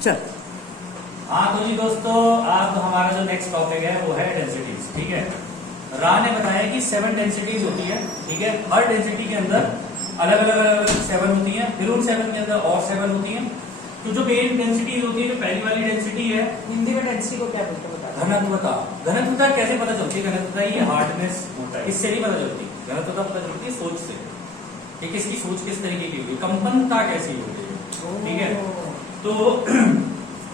चल। हाँ तो जी दोस्तों, आज हमारा जो नेक्स्ट टॉपिक है वो है डेंसिटीज। ठीक है, रा ने बताया कि 7 डेंसिटीज होती है। ठीक है, हर डेंसिटी के अंदर अलग अलग 7 होती हैं, फिर उन 7 के अंदर और 7 होती हैं। तो जो मेन डेंसिटी होती है, जो पहली वाली डेंसिटी है, हिंदी में डेंसिटी को क्या बोलते हैं बता। घनत्वता। घनत्वता कैसे पता चलती है? घनत्वता ये हार्डनेस होता है, इससे नहीं पता चलती। घनत्वता पता चलती है सोच से, कि किसकी सोच किस तरीके की होगी, कंपनता कैसी होती है। ठीक है, तो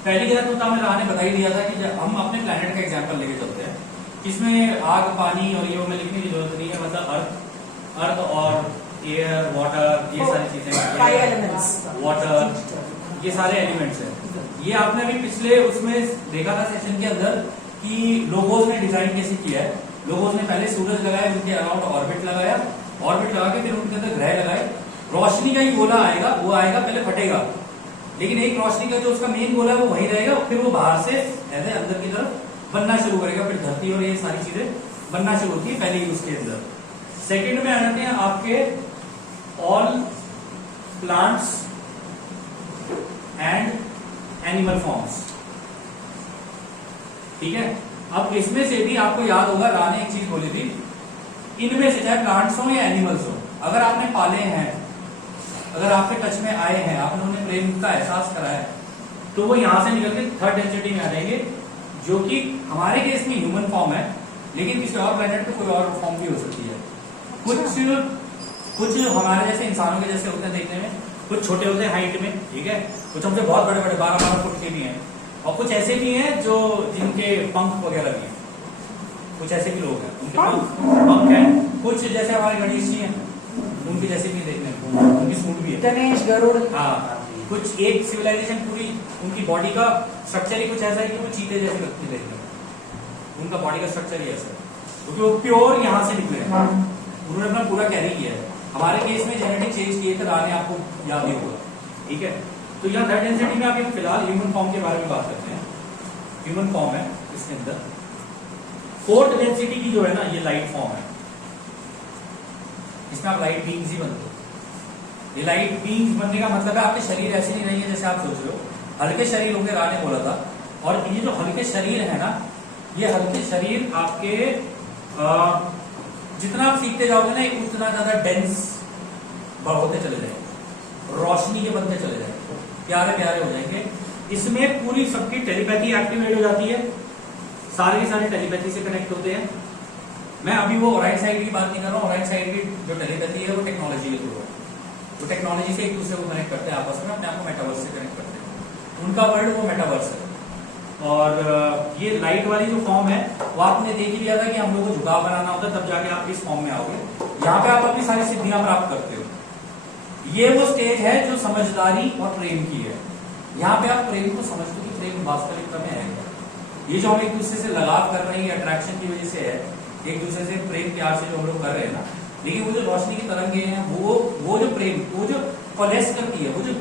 पहली घनत्वता में राह ने बता ही दिया था कि जब हम अपने प्लेनेट का एग्जांपल लेके चलते हैं, इसमें आग, पानी और ये में लिखने की जरूरत नहीं है, मतलब अर्थ और एयर, वाटर, ये सारी चीजें, वाटर, ये सारे एलिमेंट्स हैं। ये आपने अभी पिछले उसमें देखा था सेशन के अंदर कि लोगोस ने डिजाइन कैसे किया है। लोगोस ने पहले सूरज लगाया, उनके अराउंड ऑर्बिट लगाया, ऑर्बिट लगा के फिर उनके अंदर ग्रह लगाए। रोशनी का ही गोला आएगा, वो आएगा पहले फटेगा, लेकिन एक रोशनी का जो उसका मेन गोला है वो वही रहेगा, फिर वो बाहर से ऐसे अंदर की तरफ बनना शुरू करेगा, फिर धरती और ये सारी चीजें बनना शुरू होती है पहले ही उसके अंदर। सेकंड में आ जाते हैं आपके all plants and animal forms. ठीक है, अब इसमें से भी आपको याद होगा राह ने एक चीज बोली थी, इनमें से चाहे प्लांट्स हो या एनिमल्स हो, अगर आपने पाले हैं, अगर आपके टच में आए हैं, आपने उन्हें प्रेम का एहसास करा है, तो वो यहां से निकल के थर्ड डेंसिटी में आ जाएंगे, जो कि हमारे केस में ह्यूमन फॉर्म है, लेकिन किसी और प्लेनेट पे कोई और फॉर्म भी हो सकती है। कुछ हमारे जैसे इंसानों के जैसे होते हैं देखने में, कुछ छोटे होते हैं हाइट में, ठीक है, कुछ हमसे बहुत बड़े बड़े 12-12 फुट के भी हैं, और कुछ ऐसे भी हैं जो जिनके पंख वगैरह भी हैं। कुछ ऐसे भी लोग हैं उनके पंख हैं, कुछ जैसे हमारे गणेश जी हैं उनके जैसे भी देखने को, उनकी सूंड भी है, गणेश, गरुड़। हाँ, कुछ एक सिविलाइजेशन पूरी उनकी बॉडी का स्ट्रक्चर ही कुछ ऐसा है कि वो चीते जैसे लगती है देखने में, उनका बॉडी का स्ट्रक्चर ही ऐसा है, क्योंकि वो प्योर यहाँ से निकले हैं, उन्होंने अपना पूरा कैरी किया है। हमारे केस में जेनेटिक चेंज किए थे, राह ने आपको याद ही होगा। ठीक है, तो यहाँ थर्ड डेंसिटी में आप फिलहाल ह्यूमन फॉर्म के बारे में बात करते हैं। ह्यूमन फॉर्म है इसके अंदर। फोर्थ डेंसिटी की जो है ना, ये लाइट फॉर्म है, इसमें आप लाइट बीइंग्स ही बनते हो। ये लाइट बीइंग्स बनने का मतलब है आपके शरीर ऐसे नहीं रहेंगे जैसे आप सोच रहे हो, हल्के शरीर होंगे, राह ने बोला था। और ये जो हल्के शरीर है ना, ये हल्के शरीर आपके जितना आप सीखते जाओगे ना, उतना ज्यादा डेंस होते चले जाएंगे, रोशनी के बनते चले जाएंगे, प्यारे प्यारे हो जाएंगे। इसमें पूरी सबकी टेलीपैथी एक्टिवेट हो जाती है, सारे के सारे टेलीपैथी से कनेक्ट होते हैं। मैं अभी वो राइट साइड की बात नहीं कर रहा हूँ, राइट साइड की जो टेलीपैथी है वो टेक्नोलॉजी के थ्रू है, वो टेक्नोलॉजी से एक दूसरे को कनेक्ट करते हैं, आपस में अपने आप को मेटावर्स से कनेक्ट करते हैं। उनका वर्ड वो मेटावर्स है। और ये लाइट वाली जो फॉर्म है वो आपने देख ही लिया था कि हम लोगों को झुकाव बनाना होता है, तब जाके आप इस फॉर्म में आओगे। यहाँ पे आप अपनी सारी सिद्धियां प्राप्त करते हो। ये वो स्टेज है जो समझदारी और प्रेम की है। यहाँ पे आप प्रेम को समझते हो कि प्रेम वास्तविकता में है। ये जो हम एक दूसरे से लगाव कर रहे हैं, अट्रैक्शन की वजह से है, एक दूसरे से प्रेम प्यार से जो हम लोग कर रहे हैं ना, लेकिन वो जो रोशनी की तरंगे हैं, वो जो प्रेम, वो जो कोलेस करती है, वो जो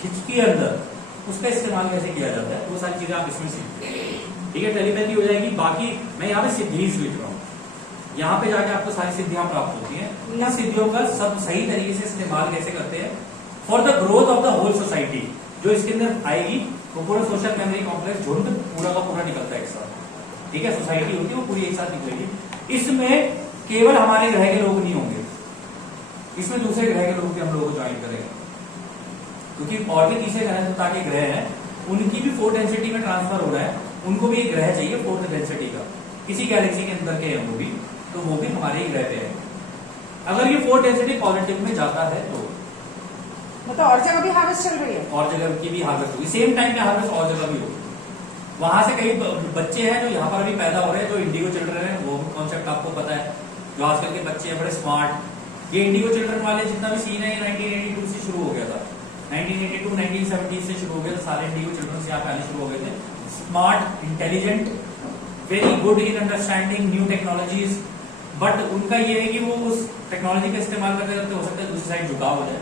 खिंचती है अंदर, उसका इस्तेमाल कैसे किया जाता है, वो सारी चीजें आप इसमें सीखते हैं। ठीक है, टेलीपैथी हो जाएगी। बाकी मैं यहाँ पे सिद्धीज लिख रहा हूँ, यहाँ पे जाके आपको सारी सिद्धियां प्राप्त होती हैं। इन सिद्धियों का सब सही तरीके से इस्तेमाल कैसे करते हैं for the growth of the whole society. जो इसके अंदर आएगी वो पूरा सोशल मेमोरी कॉम्प्लेक्स झुंड पूरा का पूरा निकलता है एक साथ। ठीक है, सोसाइटी होती है वो पूरी एक साथ निकलेगी। इसमें केवल हमारे ग्रह के लोग नहीं होंगे, इसमें दूसरे ग्रह के लोग भी हम लोगों को ज्वाइन करेंगे, क्योंकि और भी तीसरे घनत्वता के ग्रह हैं, उनकी भी 4 डेंसिटी में ट्रांसफर हो रहा है, उनको भी एक ग्रह चाहिए 4th डेंसिटी का, किसी गैलेक्सी के अंदर के हैं वो भी, तो वो भी हमारे ही ग्रह पे है। अगर ये 4th डेंसिटी पॉजिटिव में जाता है तो मतलब और जगह भी हार्वेस्ट चल रही है, और जगह की भी हार्वेस्ट होगी, सेम टाइम पे हार्वेस्ट और जगह भी होगी। वहां से कई बच्चे हैं जो यहाँ पर अभी पैदा हो रहे हैं, जो इंडिगो चिल्ड्रन है, वो कॉन्सेप्ट आपको पता है, जो आजकल के बच्चे हैं बड़े स्मार्ट। ये इंडिगो चिल्ड्रन वाले जितना भी सीन है, ये 1982 से शुरू हो गया था, 1982 1970 से शुरू हो गया था, सारे इंडिगो चिल्ड्रन यहाँ पे आने शुरू हो गए थे। Smart, intelligent, very good in understanding new technologies, but उनका ये है कि वो उस टेक्नोलॉजी का इस्तेमाल करते करते हो सकता है दूसरी साइड झुकाव हो जाए।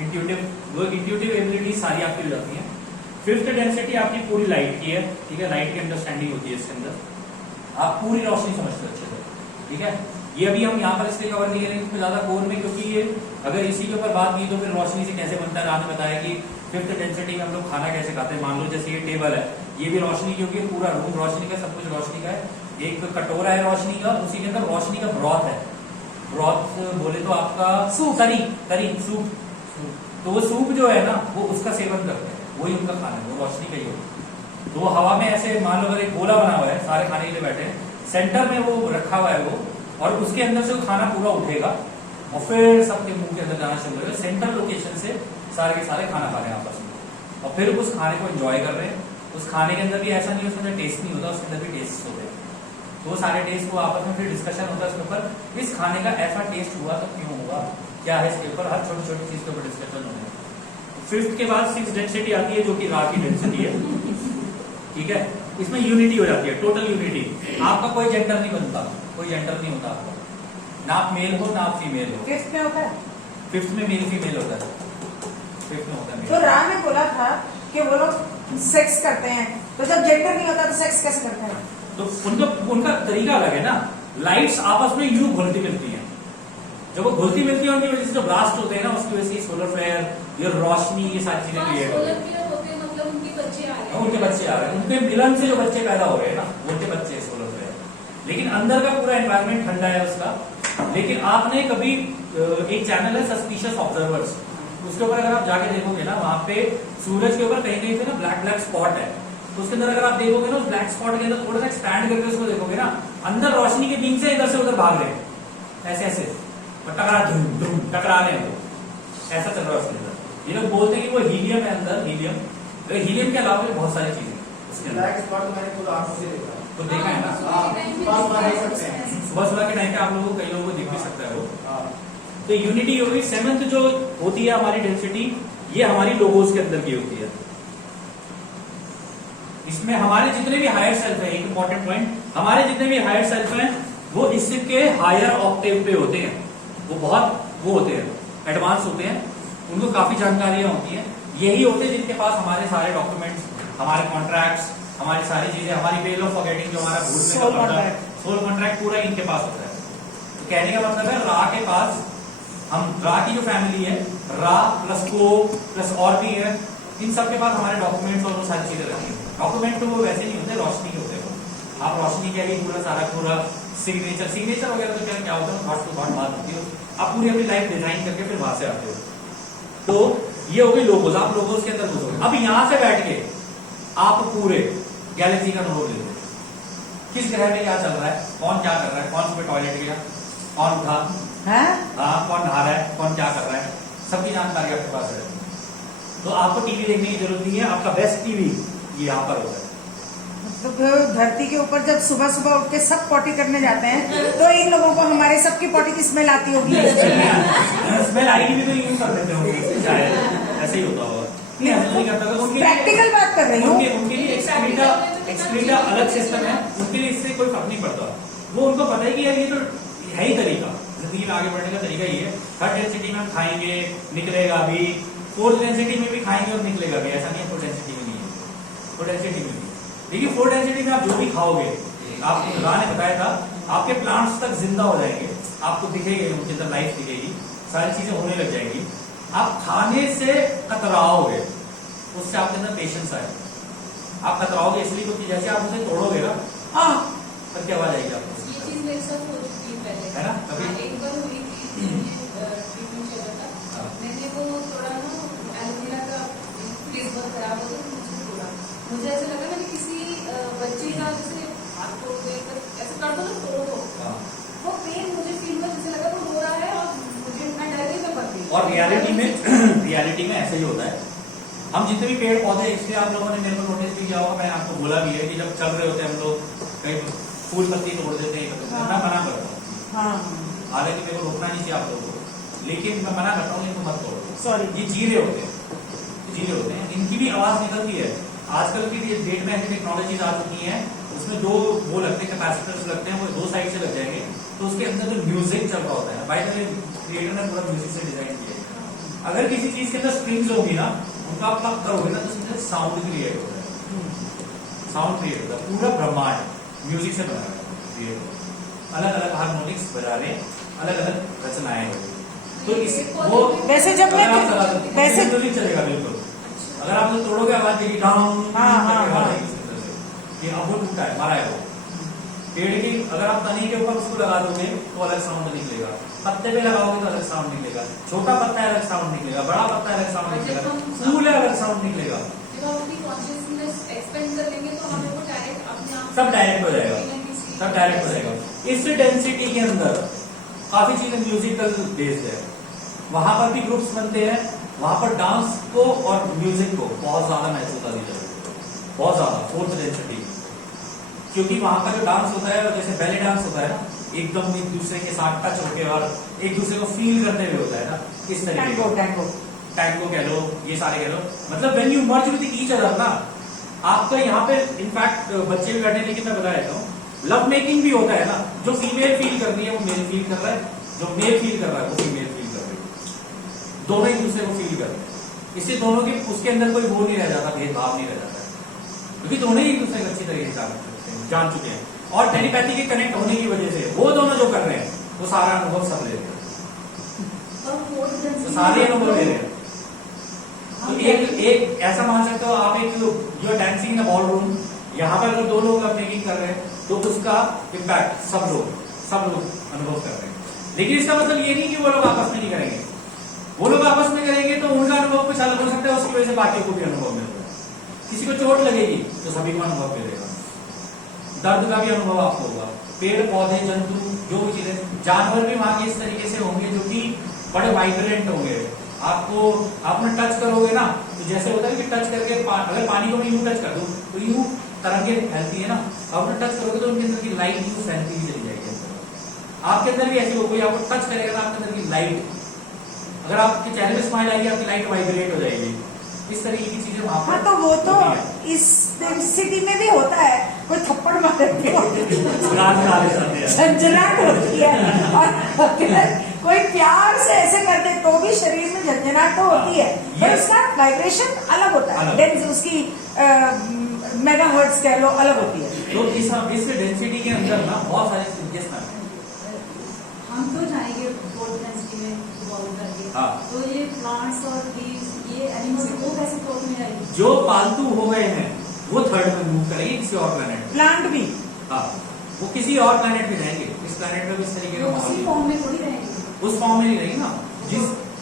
इंट्यूटिव एबिलिटी सारी आपकी हो जाती है। 5th डेंसिटी आपकी पूरी लाइट की है। ठीक है, लाइट की अंडरस्टैंडिंग होती है इसके अंदर, आप पूरी रोशनी समझते हो अच्छे से। ठीक है, ये अभी हम यहाँ पर इसलिए कवर नहीं करेंगे ज्यादा कोर में, क्योंकि ये अगर इसी के ऊपर बात की तो फिर रोशनी से कैसे बनता है। आपने बताया कि फिफ्थ डेंसिटी में हम लोग खाना कैसे खाते हैं, मान लो जैसे ये टेबल है, ये भी रोशनी की होगी, पूरा रूम रोशनी का, सब कुछ रोशनी का है। एक कटोरा है रोशनी का, उसी के अंदर रोशनी का ब्रॉथ है। ब्रॉथ बोले तो आपका सूप। तरी तरी सूप। तो वो सूप जो है ना, वो उसका सेवन करते हैं, वही उनका खाना है, वो रोशनी का ही होगा। तो वो हवा में ऐसे मान लो अगर एक गोला बना हुआ है, सारे खाने के लिए बैठे हैं, सेंटर में वो रखा हुआ है वो, और उसके अंदर से वो खाना पूरा उठेगा और फिर सबके मुंह के अंदर जाना शुरू होगा। सेंट्रल लोकेशन से सारे के सारे खाना खा रहे हैं आपस में, और फिर उस खाने को एंजॉय कर रहे हैं। उस खाने के अंदर भी ऐसा नहीं, उसके अंदर टेस्ट नहीं होता, उसके अंदर भी टेस्ट होते हैं। तो वो सारे टेस्ट को आपस में फिर डिस्कशन होता है उसके ऊपर, इस खाने का ऐसा टेस्ट हुआ तो क्यों हुआ, क्या है इसके ऊपर, हर छोटी छोटी चीज के ऊपर डिस्कशन होने हैं। फिफ्थ के बाद सिक्स डेंसिटी आती है, जो कि रा की डेंसिटी है। ठीक है, इसमें यूनिटी हो जाती है, टोटल यूनिटी। आपका कोई जेंडर नहीं बनता, कोई जेंडर नहीं होता आपका, ना आप मेल हो ना आप फीमेल हो। फिफ्थ में होता है। फिफ्थ में मेल फीमेल होता है, फिफ्थ में होता है तो मेल। राम ने बोला था कि वो लोग सेक्स करते हैं, तो जब जेंडर नहीं होता तो सेक्स कैसे करते हैं? तो उनका तरीका अलग है ना। लाइट्स आपस में यूं घुलती मिलती हैं, जब वो घुलती मिलती है उनकी वजह से जो ब्लास्ट होते हैं ना, उसकी वजह से सोलर फ्लेयर, ये रोशनी, ये सारी चीजें क्रिएट होती हैं। मतलब उनके बच्चे आ रहे हैं, उनके बच्चे आ रहे हैं, उनके मिलन से जो बच्चे पैदा हो रहे हैं ना, वो उनके बच्चे हैं सोलर फ्लेयर। लेकिन अंदर का पूरा एनवायरनमेंट ठंडा है उसका। लेकिन आपने कभी एक चैनल है सस्पिशियस ऑब्जर्वर्स, उसके ऊपर अगर आप जाके देखोगे ना, वहां पे सूरज के ऊपर कहीं कहीं पे ना ब्लैक ब्लैक स्पॉट है। तो उसके अंदर अगर आप देखोगे ना, उस ब्लैक स्पॉट के अंदर थोड़ा सा एक्सपैंड करके उसको देखोगे ना, अंदर रोशनी के बीम से इधर से उधर भाग रहे हैं ऐसे ऐसे, और टकरा धूम धूम टकरा रहे हैं, वो ऐसा चल रहा है उसके अंदर। ये लोग बोलते हैं कि वो हीलियम है अंदर, हीलियम। हीलियम के अलावा भी बहुत सारी चीजें उसके अंदर। ब्लैक स्पॉट तो मैंने खुद आंखों से देखा। तो देखा है ना, सुबह देख सकते हैं। सुबह के टाइम पे आप लोगों को, कई लोगों को दिख भी सकता है वो। हाँ। तो यूनिटी होगी। सेवेंथ जो होती है हमारी डेंसिटी, ये हमारी लोगोस के अंदर की होती है। इसमें हमारे जितने भी हायर सेल्फ है, एक इंपॉर्टेंट पॉइंट, हमारे जितने भी हायर सेल्फ हैं वो इसके हायर ऑक्टेव पे होते हैं। वो बहुत वो होते हैं, एडवांस होते हैं, उनको काफी जानकारियां होती हैं। यही होते हैं जिनके पास हमारे सारे डॉक्यूमेंट्स, हमारे कॉन्ट्रैक्ट्स, हमारी सारी चीजें, हमारी वेल ऑफ फॉरगेटिंग, जो हमारा भूलने का सोल कॉन्ट्रैक्ट पूरा इनके पास होता है। तो कहने का मतलब है, रा के पास, हम रा की जो फैमिली है, रा प्लस को प्लस और भी है, इन सब के पास हमारे डॉक्यूमेंट्स और वो सारी चीजें रहती है। डॉक्यूमेंट तो वो वैसे नहीं होते, रोशनी के होते हैं। आप रोशनी के लिए पूरा सारा पूरा सिग्नेचर वगैरह तो क्या होता है, थॉट टू थॉट बात होती है। आप पूरी अपनी लाइफ डिजाइन करके फिर वहां से आते हो। तो ये हो गई लोगोस, आप लोगोस के अंदर घुसोगे। अब यहां से बैठ के आप पूरे गैलेक्सी का नोट ले लो, किस ग्रह में क्या चल रहा है, कौन क्या कर रहा है, कौन सुबह टॉयलेट गया, कौन उठा, हाँ कौन नहा रहा है, कौन क्या कर रहा है, सबकी जानकारी आपके पास है। तो आपको टीवी देखने की जरूरत नहीं है, आपका बेस्ट टीवी ये यहाँ पर होता है। मतलब धरती के ऊपर जब सुबह सुबह उठ के सब पॉटी करने जाते हैं, तो इन लोगों को हमारे सबकी पॉटी की स्मेल आती होगी। स्मेल आएगी भी तो यूज कर देते होंगे शायद, ऐसे ही होता होगा। नहीं, ऐसा नहीं करता था। प्रैक्टिकल बात कर रही हूँ। उनके लिए एक्सक्रीटा अलग सिस्टम है, उनके लिए इससे कोई फर्क नहीं पड़ता। वो उनको पता है कि यार ये तो है ही तरीका, जिंदगी में आगे बढ़ने का तरीका ये है। थर्ड डेंसिटी में हम खाएंगे, निकलेगा भी, फोर्थ डेंसिटी में भी खाएंगे और निकलेगा भी, ऐसा नहीं है फोर्थ डेंसिटी में नहीं है, फोर्थ डेंसिटी में भी। देखिए फोर्थ डेंसिटी में आप जो भी खाओगे, आपको राह ने बताया था, आपके प्लांट्स तक जिंदा हो जाएंगे, आपको दिखेंगे, उनके अंदर लाइफ दिखेगी, सारी चीजें होने लग जाएंगी। आप खाने से कतराओगे, उससे आपके अंदर पेशेंस आए। आप कतराओगे इसलिए क्योंकि जैसे आप उसे तोड़ोगे ना, तब क्या आवाज आएगी आपको। ये चीज मेरे साथ हो चुकी है पहले, है ना, कभी एक बार हुई थी, ट्रीटमेंट चल रहा था, मैंने वो थोड़ा ना एलोवेरा का फेस बहुत खराब हो गया, मुझे तोड़ा। मुझे ऐसा लगा मैंने किसी बच्चे का जैसे हाथ तोड़ दे, ऐसे कर दो ना, तोड़ दो, वो पेन मुझे फील हुआ, जैसे लगा वो रो रहा है और मुझे मैं डर गई, मैं पड़ गई। और रियलिटी में ऐसा ही होता है। हम जितने भी पेड़ पौधे, इसलिए आप लोगों ने मेरे को नोटिस भी किया होगा, मैंने आपको बोला भी है कि जब चल रहे होते हैं हम लोग, कहीं फूल पत्ती तोड़ देते हैं, मैं मना करता हूँ। हालांकि मेरे को रोकना नहीं चाहिए आप लोगों को, लेकिन मैं मना करता हूँ इनको मत तोड़ो। सॉरी, ये जीरे होते हैं, जीरे होते हैं, इनकी भी आवाज निकलती है। आजकल की डेट में ऐसी टेक्नोलॉजीज आ चुकी हैं, उसमें दो वो लगते हैं, कैपेसिटर्स लगते हैं, वो दो साइड से लग जाएंगे, तो उसके अंदर जो म्यूजिक चल रहा होता है, बाय द वे क्रिएटर ने पूरा म्यूजिक से डिजाइन किया है। अगर किसी चीज के अंदर स्ट्रिंग्स होगी ना, उनका आप प्लग करोगे ना, तो उसमें साउंड क्रिएट होता है, साउंड क्रिएट होता है। पूरा ब्रह्मांड म्यूजिक से बना है, अलग अलग हार्मोनिक्स बजा रहे, अलग अलग रचनाएं होगी। तो इस वो वैसे जब मैं वैसे म्यूजिक चलेगा बिल्कुल। अगर आप उसे तोड़ोगे आवाज देगी डाउन हाँ, हाँ, हाँ। ये अब वो टूटा है, मारा है वो। पेड़ की अगर आप तने के ऊपर उसको लगा दोगे तो अलग साउंड निकलेगा, पत्ते पे लगाओगे तो अलग साउंड निकलेगा, छोटा पत्ता है अलग साउंड निकलेगा, बड़ा पत्ता है अलग साउंड निकलेगा, फूल है अलग साउंड निकलेगा। जब हम अपनी कॉन्शियसनेस एक्सपेंड कर लेंगे तो हमें वो डायरेक्ट अपने आप सब डायरेक्ट हो जाएगा, बिना किसी- सब डायरेक्ट हो जाएगा। इस डेंसिटी के अंदर काफी चीजें म्यूजिकल बेस्ड है, वहां पर भी ग्रुप्स बनते हैं, वहां पर डांस को और म्यूजिक को बहुत ज्यादा महत्वता दी जाती है, बहुत ज्यादा, फोर्थ डेंसिटी। क्योंकि वहां का जो डांस होता है, जैसे बैले डांस होता है ना, एकदम एक दूसरे के साथ टच होके और एक दूसरे को फील करते हुए होता है ना, इस तरीके टैंगो का टैंगो टैंगो कह लो, ये सारे कह लो, मतलब when you merge with each other ना, आपका यहाँ पे इनफैक्ट बच्चे भी बैठे हैं, लेकिन मैं बता देता हूँ, लव मेकिंग भी होता है ना, जो फीमेल फील कर रही है वो मेल फील कर रहा है, जो मेल फील कर रहा है वो फीमेल फील कर रही है, दोनों एक दूसरे को फील कर रहे हैं। इससे दोनों के उसके अंदर कोई वो नहीं रह जाता, भेदभाव नहीं रह जाता, क्योंकि दोनों ही एक दूसरे को अच्छी तरीके से जान चुके हैं, और टेलीपैथी के कनेक्ट होने की वजह से वो दोनों जो कर रहे हैं वो सारा अनुभव सब ले रहे हैं, और fourth तो density- सारे अनुभव ले रहे हैं। तो एक ऐसा मान सकते हो आप, एक जो डांसिंग इन बॉल रूम, यहाँ पर अगर दो लोग मेकिंग कर रहे हैं तो उसका इम्पैक्ट सब लोग अनुभव कर रहे हैं। लेकिन इसका मतलब ये नहीं कि वो लोग आपस में नहीं करेंगे, वो लोग आपस में करेंगे तो उनका अनुभव कुछ अलग हो सकता है, उसकी वजह से बाकियों को भी अनुभव मिलता है। किसी को चोट लगेगी तो सभी को अनुभव मिलेगा, दर्द का भी अनुभव आपको होगा, पेड़ पौधे जंतु जो भी चीजें, जानवर भी वहां के इस तरीके से होंगे जो कि बड़े वाइब्रेंट होंगे। आपको आपने टच करोगे ना, तो जैसे होता है कि टच करके अगर पानी को मैं यूं टच कर दूं तो यूं तरंगें फैलती है ना, आपने टच करोगे तो उनके अंदर की लाइट यूं फैलती हुई चली जाएगी। आपके अंदर भी ऐसी हो, कोई आपको टच करेगा ना, आपके अंदर की लाइट, अगर आपके चेहरे में स्माइल आएगी आपकी लाइट वाइब्रेट हो जाएगी, इस तरीके की चीजें वहां पर हाँ, तो वो तो होती हैं। इस सिटी में भी होता है, कोई थप्पड़ मारते झंझनाहट होती है, और अगर कोई प्यार से ऐसे करते तो भी शरीर में झंझनाहट तो होती है, पर उसका वाइब्रेशन अलग होता है, अलग। डेंस उसकी मेगाहर्ट्ज कह लो अलग होती है। तो इस डेंसिटी के अंदर ना बहुत सारे चीजें ना, हम तो जाएंगे फोर्थ डेंसिटी में इवॉल्व करके, हाँ। तो ये प्लांट्स और ट्रीज, ये एनिमल्स वो कैसे फोर्थ में आएगी? जो पालतू हो गए हैं वो थर्ड में मूव करेंगे किसी और प्लेनेट में, प्लांट भी हाँ, वो किसी और प्लेनेट में जाएंगे, इस प्लेनेट में भी इस तरीके का वो माहौल उसी है। फॉर्म में थोड़ी रहेंगे। उस फॉर्म में नहीं रहेगी ना,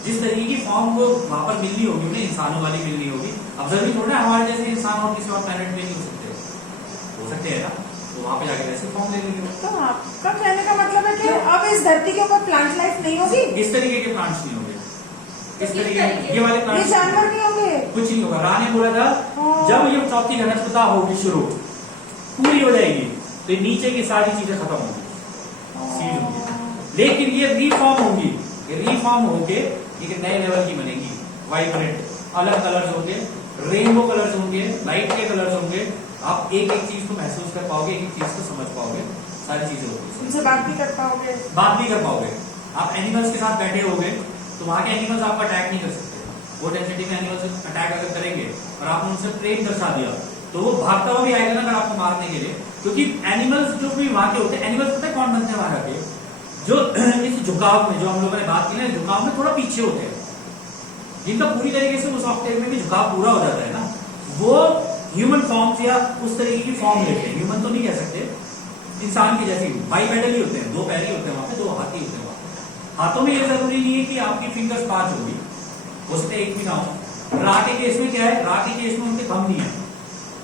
जिस तरीके की फॉर्म वो वहां पर मिलनी होगी उन्हें, इंसानों वाली मिलनी होगी। अब जरूरी थोड़ा ना हमारे जैसे इंसान और किसी और प्लेनेट में नहीं हो सकते हैं ना, तो वहां पे जाके वैसे फॉर्म ले लेंगे। तो आपका कहने का मतलब है कि अब इस धरती के ऊपर प्लांट लाइफ नहीं होगी, इस तरीके के प्लांट्स नहीं होंगे, इस किस तरीके तरीके? ये वाले ये प्लांट्स जानवर नहीं होंगे। कुछ नहीं होगा। रानी बोला था हाँ। जब ये चौथी घनत्वता होगी शुरू पूरी हो जाएगी तो ये नीचे की सारी चीजें खत्म होंगी, सीड होंगी, लेकिन ये रीफॉर्म होंगी, ये रीफॉर्म होके एक नए लेवल की बनेगी, वाइब्रेंट, अलग कलर्स होंगे, रेनबो कलर्स होंगे, लाइट के कलर्स होंगे, आप एक एक चीज को महसूस कर पाओगे, एक एक चीज को समझ पाओगे, सारी चीजें होंगी, उनसे बात भी कर पाओगे। बात भी कर पाओगे। आप एनिमल्स के साथ बैठे होगे तो वहां के एनिमल्स आपको अटैक नहीं कर सकते, वो डेंसिटी में एनिमल्स अटैक अगर करेंगे और आपने उनसे प्रेम दर्शा दिया तो वो भागता हुआ भी आएगा ना अगर आपको मारने के लिए, क्योंकि एनिमल्स जो भी वहां के होते हैं, एनिमल्स पता है कौन बनते हैं वहां के, जो इस झुकाव में, जो हम लोगों ने बात की ना, झुकाव में थोड़ा पीछे होते हैं, जिनका पूरी तरीके से उस ऑक्टेव में भी झुकाव पूरा हो जाता है ना, वो ह्यूमन फॉर्म्स या उस तरीके की फॉर्म लेते हैं। ह्यूमन तो नहीं कह सकते, इंसान की जैसी बाइपेडल ही होते हैं, दो पैर ही होते हैं वहां पे, दो हाथ ही होते हैं वहां पे। हाथों में ये जरूरी नहीं है कि आपकी फिंगर्स 5 होगी, हो सकते एक भी ना हो। रा के केस में क्या है, रा के केस में उनके थंब नहीं है।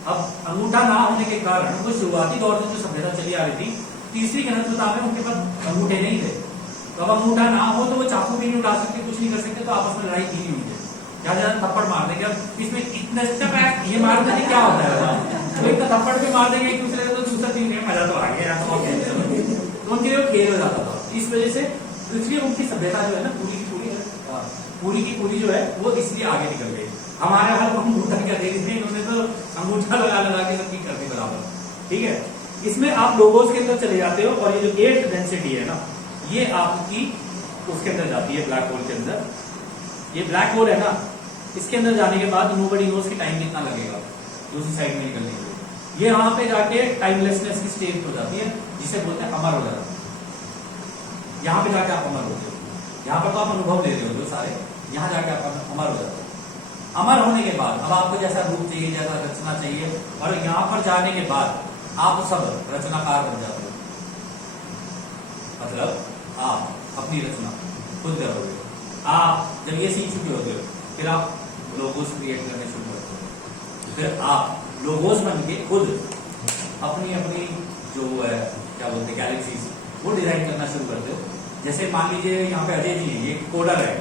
अब अंगूठा ना होने के कारण वो शुरुआती दौर में जो सभ्यता चली आ रही थी, तीसरी घनत्वता में उनके पास अंगूठे नहीं थे, तो अब अंगूठा ना हो तो वो चाकू भी नहीं उठा सकते, कुछ नहीं कर सकते, तो आपस में लड़ाई की नहीं हुई है, ज्यादा ज्यादा थप्पड़ मार देंगे। अब इसमें इतना स्टेप है, ये मार देंगे क्या होता है, तो एक थप्पड़ भी मार देंगे एक दूसरे को, तो दूसरा दिन में मजा तो आ गया, तो उनके लिए वो खेल हो जाता था। इस वजह से इसलिए उनकी सभ्यता जो है ना पूरी की पूरी जो है वो इसलिए आगे निकल गई। हमारे हाल अंगूठा क्या दे रही, उन्होंने तो अंगूठा लगा के सब ठीक कर दी बराबर, ठीक है। इसमें आप लोगोस के अंदर चले जाते हो और ये जो 8th डेंसिटी है ना, ये आपकी उसके अंदर जाती है, ब्लैक होल के अंदर। ये ब्लैक होल है ना, इसके अंदर जाने के बाद नोबडी नोस की टाइम कितना लगेगा दूसरी साइड में निकलने के लिए। ये वहां पे जाके टाइमलेसनेस की स्टेज हो जाती है, जिसे बोलते हैं अमर हो जाता है। यहाँ पे जाके आप अमर होते हो, यहाँ पर तो आप अनुभव ले रहे हो जो सारे, यहाँ जाके आप अमर हो जाते हो। अमर होने के बाद अब आपको जैसा रूप चाहिए, जैसा रचना चाहिए, और यहाँ पर जाने के बाद आप सब रचनाकार बन जाते हो। मतलब आप अपनी रचना खुद करोगे। आप जब ये सीख चुके होते हो, फिर आप लोगोस क्रिएट करने शुरू करते हो। फिर आप लोगोस बन के खुद अपनी अपनी जो है क्या बोलते हैं गैलेक्सीज, वो डिजाइन करना शुरू करते हो। जैसे मान लीजिए यहाँ पे अजय जी हैं, ये कोडर है,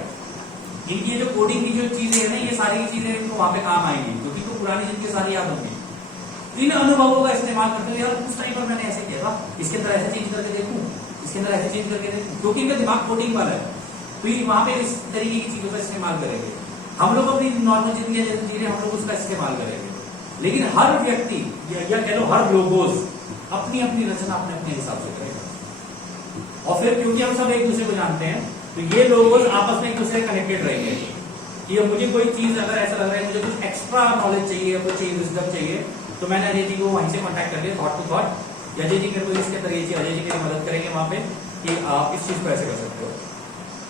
इनकी ये जो कोडिंग की जो चीजें है ना, ये सारी चीजें इनको वहां पे काम आएंगी, क्योंकि तो पुरानी जिनकी सारी याद होंगी। इन अनुभवों का इस्तेमाल करते हुए यार उस टाइम पर मैंने ऐसे किया था, इसके अंदर ऐसे चेंज करके देखूं, इसके अंदर ऐसे चेंज करके देखूं, क्योंकि इनका दिमाग कोडिंग वाला है, तो ये वहां पे इस तरीके की चीजों का इस्तेमाल करेंगे। हम लोग अपनी नॉर्मल जिंदगी जैसे जी रहे हम लोग उसका इस्तेमाल करेंगे, लेकिन हर व्यक्ति या कह लो हर लोगोस अपनी अपनी रचना अपने अपने हिसाब से करेगा। और फिर क्योंकि हम सब एक दूसरे को जानते हैं, तो ये लोगोस आपस में एक दूसरे कनेक्टेड रहेंगे कि अब मुझे कोई चीज अगर ऐसा लग रहा है मुझे कुछ एक्स्ट्रा नॉलेज चाहिए, कुछ चाहिए, विजडम चाहिए, तो मैंने अजय जी को वहीं से कांटेक्ट कर लिया thought to thought, Ajay ji मेरे को इसके अंदर ये चीज, अजय जी मेरी मदद करेंगे वहां पे कि आप इस चीज को ऐसे कर सकते हो।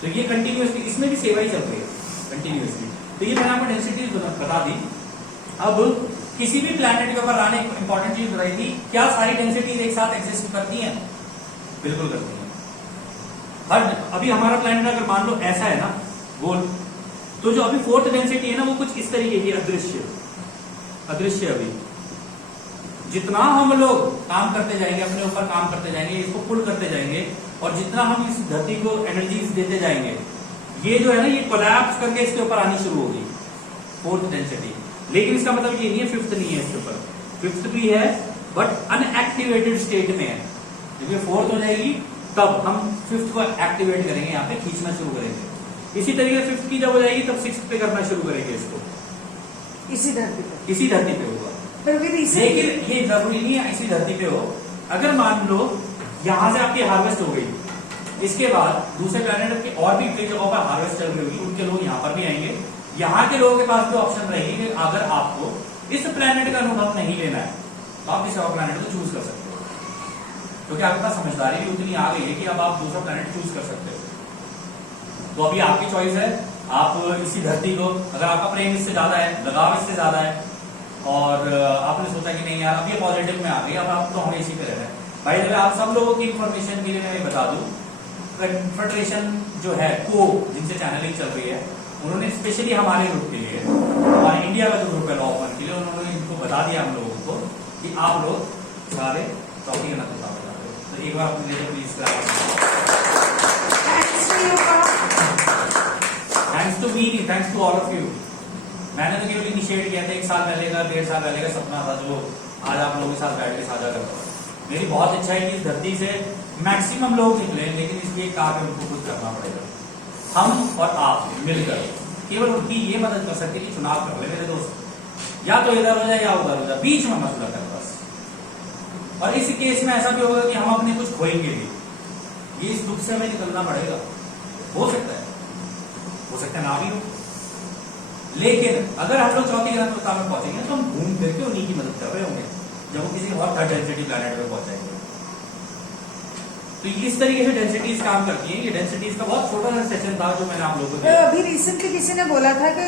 तो ये कंटिन्यूसली इसमें भी सेवा ही चल रही है कंटिन्यूसली। तो ये मैंने आपको डेंसिटी बता दी। अब किसी भी प्लैनेट के ऊपर आने एक इंपॉर्टेंट चीज बताई थी, क्या सारी डेंसिटीज एक साथ एग्जिस्ट करती हैं? बिल्कुल करती हैं। हर अभी हमारा प्लैनेट अगर मान लो ऐसा है ना गोल, तो जो अभी फोर्थ डेंसिटी है ना वो कुछ इस तरीके की अदृश्य अदृश्य। अभी जितना हम लोग काम करते जाएंगे, अपने ऊपर काम करते जाएंगे, इसको पुल करते जाएंगे, और जितना हम इस धरती को एनर्जीज देते जाएंगे, ये जो है ना ये कोलैप्स करके इसके ऊपर आनी शुरू होगी फोर्थ डेंसिटी। लेकिन इसका मतलब ये नहीं है फिफ्थ नहीं है, इसके ऊपर फिफ्थ भी है बट अनएक्टिवेटेड स्टेट में है। जब ये फोर्थ हो जाएगी तब हम फिफ्थ को एक्टिवेट करेंगे, यहाँ पे खींचना शुरू करेंगे। इसी तरीके से फिफ्थ की जब हो जाएगी तब सिक्स्थ पे करना शुरू करेंगे इसको, इसी धरती पर, इसी धरती पे होगा। पर फिर लेकिन ये जरूरी नहीं है इसी धरती पे हो। अगर मान लो यहां से आपकी हार्वेस्ट हो गई, इसके बाद दूसरे प्लैनेट की और भी कई जगहों पर हार्वेस्ट चल रही होगी, उनके लोग यहाँ पर भी आएंगे। यहाँ के लोगों के पास भी ऑप्शन रहेगी कि अगर आपको इस प्लैनेट का अनुभव नहीं लेना है तो आप किसी और प्लैनेट को चूज कर सकते हो, क्योंकि आपके पास समझदारी भी उतनी आ गई है कि अब आप दूसरा प्लैनेट चूज कर सकते हो। तो अभी आपकी चॉइस है, आप इसी धरती को, अगर आपका प्रेम इससे ज्यादा है, लगाव इससे ज्यादा है, और आपने सोचा कि नहीं यार अब ये पॉजिटिव में आ गई, अब आप तो हमें इसी पे रहना है। भाई अगर आप सब लोगों की इंफॉर्मेशन के लिए मैं बता दूं, कन्फेडरेशन जो है को जिनसे चैनलिंग चल रही है, उन्होंने स्पेशली हमारे ग्रुप के लिए, हमारे इंडिया का जो ग्रुप है लॉ ऑफ वन के लिए, उन्होंने इनको बता दिया हम लोगों को कि आप लोग सारे चौकी करना तो साथ जाते हो। तो एक बार अपने लिए please thanks to me, thanks to all of you. मैंने तो केवल इनिशिएट किया था, 1 साल पहले का 1.5 साल पहले का सपना था जो आज आप लोगों के साथ बैठ के साझा करता हूँ। मेरी बहुत इच्छा है कि इस धरती से मैक्सिमम लोग निकले, लेकिन इसलिए कार्य उनको खुद करना पड़ेगा। हम और आप मिलकर केवल उनकी ये मदद कर सकते कि चुनाव कर ले मेरे दोस्त, या तो इधर हो जाए या उधर हो जाए, बीच में मसला कर बस। और इस केस में ऐसा भी होगा कि हम अपने कुछ खोएंगे भी, ये इस दुख से हमें निकलना पड़ेगा। हो सकता है ना भी हो, लेकिन अगर हम लोग चौथी ग्रह में पहुंचेंगे तो हम घूम फिर के उन्हीं की मदद कर रहे होंगे जब वो किसी और थर्ड डेंसिटी प्लैनेट पे पहुंचाएंगे। तो इस तरीके से डेंसिटीज काम करती हैं। ये डेंसिटीज का बहुत छोटा सा सेशन था जो मैंने आप लोगों को दिया। अभी रिसेंटली किसी ने बोला था कि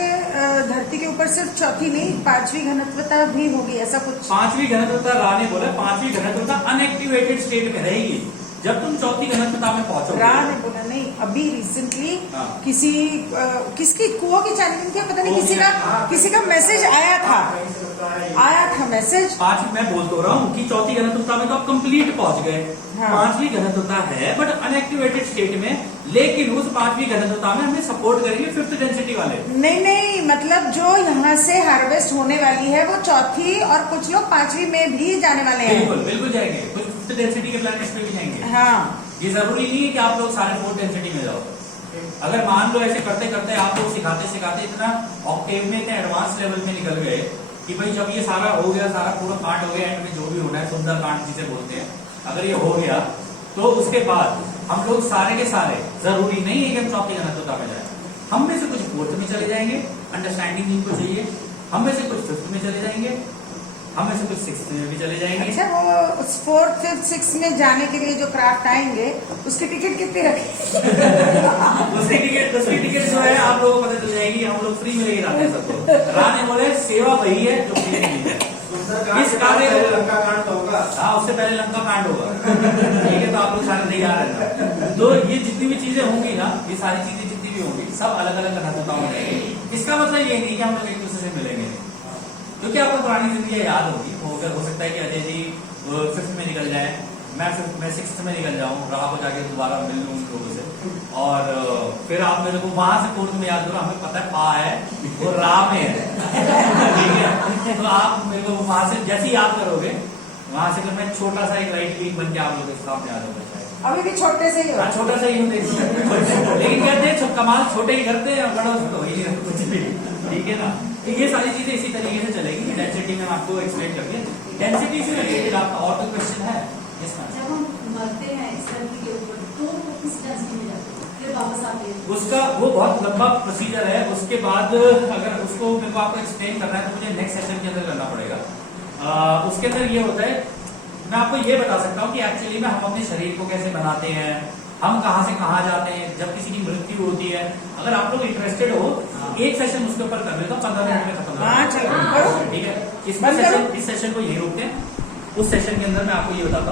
धरती के ऊपर सिर्फ चौथी नहीं 5वीं घनत्वता भी होगी, ऐसा कुछ। 5वीं घनत्वता रा ने बोला, 5वीं घनत्वता अनएक्टिवेटेड स्टेट में रहेगी जब तुम चौथी घनत्वता में पहुंचोगे। रा ने बोला नहीं, अभी रिसेंटली हाँ। किसकी कुओं की चैनलिंग थी, पता नहीं किसी का मैसेज आया था मैसेज। 5वीं मैं बोल तो रहा हूँ कि चौथी घनत्वता में तो आप कंप्लीट पहुंच गए। हाँ। 5वीं घनत्वता है बट अनएक्टिवेटेड स्टेट में, लेकिन उस 5वीं घनत्वता में हमें सपोर्ट करेंगे 5th डेंसिटी वाले। नहीं, मतलब जो यहाँ से हार्वेस्ट होने वाली है वो चौथी, और कुछ लोग 5वीं में भी जाने वाले हैं। बिल्कुल जाएंगे, कुछ 5th डेंसिटी के प्लैनेट्स पे भी जाएंगे। हाँ, ये जरूरी नहीं है कि आप लोग सारे 4th डेंसिटी में जाओ। अगर मान लो ऐसे करते करते आप लोग सिखाते इतना ऑक्टेव में, इतने एडवांस लेवल में निकल गए कि भाई जब ये सारा हो गया, सारा पूरा पार्ट हो गया, एंड में जो भी होना है सुंदर कांड जिसे बोलते हैं, अगर ये हो गया तो उसके बाद हम लोग सारे के सारे, जरूरी नहीं है कि हम चौथी घनत्वता में जाए, हम में से कुछ 4th में चले जाएंगे, अंडरस्टैंडिंग जिनको चाहिए, हम में से कुछ 5th में चले जाएंगे, हम ऐसे कुछ 6th में भी चले जाएंगे। अच्छा, वो 4th 5th 6th में जाने के लिए जो क्राफ्ट आएंगे उसकी टिकट कितनी रखें? उसकी टिकट जो है आप लोगों को पता चल जाएगी। हम लोग फ्री में लेके जाते हैं सबको। राने बोले सेवा वही है जो फ्री में है। इस कार्य को लंका कांड होगा। हाँ, उससे पहले लंका कांड होगा। ठीक है, तो आप लोग सारे तैयार रहना। तो ये जितनी भी चीजें होंगी ना, ये सारी चीजें जितनी भी होंगी सब अलग अलग अनर्थता हो जाएगी। इसका मतलब ये नहीं कि हम लोग एक दूसरे से मिलेंगे, क्योंकि आपको पुरानी जिंदगी याद होगी। हो सकता है कि अजय जी 5th में निकल जाए, मैं 6th में निकल जाऊं, राह को जाके दोबारा मिल लूं उन लोगों से, और फिर आप मेरे को वहां से 4th में याद करो। हमें पता है पा है वो राह में है। ठीक है, तो आप मेरे को वहां से जैसे ही याद करोगे, वहां से फिर मैं छोटा सा एक राइट विंग बन के आप लोगों के सामने आ जाऊंगा। अभी भी छोटे से ही हो। हाँ, छोटा सा ही हूँ, लेकिन कहते हैं कमाल छोटे ही करते हैं, बड़ा तो ही नहीं कुछ भी। ठीक है ना, तो ये सारी चीजें इसी तरीके से चलेगी। डेंसिटी में आपको एक्सप्लेन करके, डेंसिटी से रिलेटेड आपका और कोई क्वेश्चन है? जब हम मरते हैं इस धरती के ऊपर तो वो किस डेंसिटी में जाते हैं, फिर वापस आते हैं? उसका वो बहुत लंबा प्रोसीजर है। उसके बाद अगर उसको मेरे को आपको एक्सप्लेन करना है तो मुझे नेक्स्ट सेशन के अंदर करना पड़ेगा। उसके अंदर ये होता है, मैं आपको ये बता सकता हूँ कि एक्चुअली में हम अपने शरीर को कैसे बनाते हैं, हम कहाँ से कहाँ जाते हैं, जब किसी की मृत्यु होती है। अगर आप लोग इंटरेस्टेड हो, एक सेशन उसके ऊपर कर लेता हूँ, 15 मिनट में खत्म। हाँ, चलो, करो। ठीक है, बंद करो। इस सेशन को यही रोकते हैं। उस सेशन के अंदर मैं आपको ये बताता हूँ।